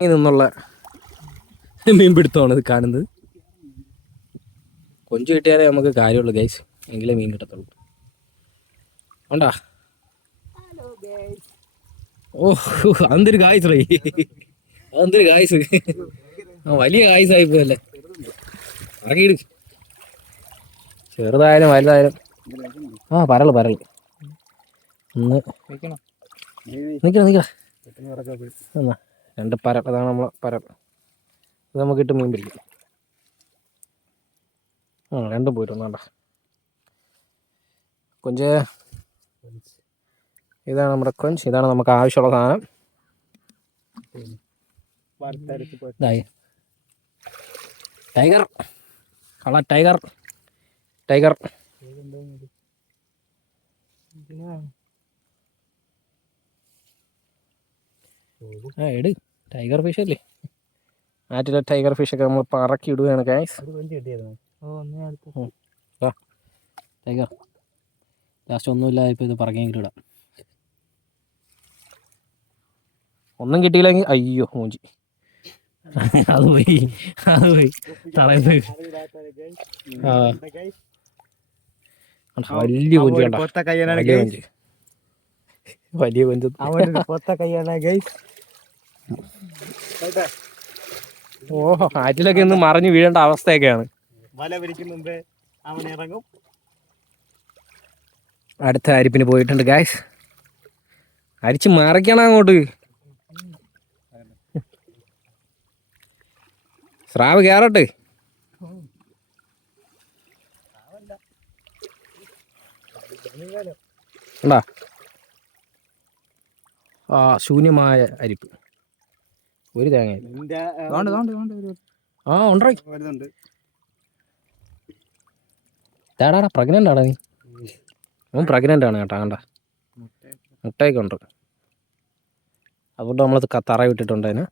നിന്നുള്ള മീൻപിടുത്തമാണ് ഇത് കാണുന്നത്. കൊഞ്ച് കിട്ടിയാലേ നമുക്ക് കാര്യമുള്ളൂ ഗൈസ്, എങ്കിലേ മീൻ കിട്ടത്തുള്ളൂ. ഉണ്ടാ ഓ അതെന്തൊരു കായ്സ് റേ, അതെന്തൊരു കായ്സ്, വലിയ കായ്സായി പോയല്ലേ. ഇറങ്ങിയിട്, ചെറുതായാലും വലുതായാലും. പരള് ഒന്ന് നിൽക്കണ എന്നാ 2 പരൽ. അതാണ് നമ്മളെ പരൽ. ഇത് നമുക്കിട്ട് മീൻ പിടിക്കും. രണ്ടും പോയിട്ടുണ്ടാ കൊഞ്ച്. ഇതാണ് നമ്മുടെ കൊഞ്ച്, ഇതാണ് നമുക്ക് ആവശ്യമുള്ള സാധനം. ടൈഗർ, കള ടൈഗർ. എട് ടൈഗർ ഫിഷ് അല്ലേ, ആറ്റിലെ ടൈഗർ ഫിഷൊക്കെ നമ്മൾ പറക്കി ഇടുകയാണ് ഗൈസ്. ടൈഗർ ലാസ്റ്റ് ഒന്നുമില്ലാതെ ഇപ്പോൾ ഇത് പറക്കിയിട്ട് ഇടാം. ഒന്നും കിട്ടിയില്ലെങ്കിൽ അയ്യോ മൂഞ്ചി, അത് പോയി തളയത്. വലിയ കൊഞ്ച് കണ്ട, വലിയ കൊഞ്ച്. ഓഹോ, ആറ്റിലൊക്കെ ഇന്ന് മറിഞ്ഞു വീഴേണ്ട അവസ്ഥയൊക്കെയാണ്. അടുത്ത അരിപ്പിന് പോയിട്ടുണ്ട് ഗായ്സ്. അരിച്ച് മറിക്കണം അങ്ങോട്ട്. സ്രാവ് കയറട്ടെ. ഉണ്ടാ ശൂന്യമായ അരിപ്പ്, ഒരു തേങ്ങ. ഉണ്ടോ പ്രഗ്നൻ്റ് ആടാ നീ? പ്രഗ്നൻ്റ് ആണ് കേട്ടോ, കണ്ട മുട്ടയൊക്കെ ഉണ്ട്. അതുകൊണ്ട് നമ്മൾ തറ വിട്ടിട്ടുണ്ട് അതിന്.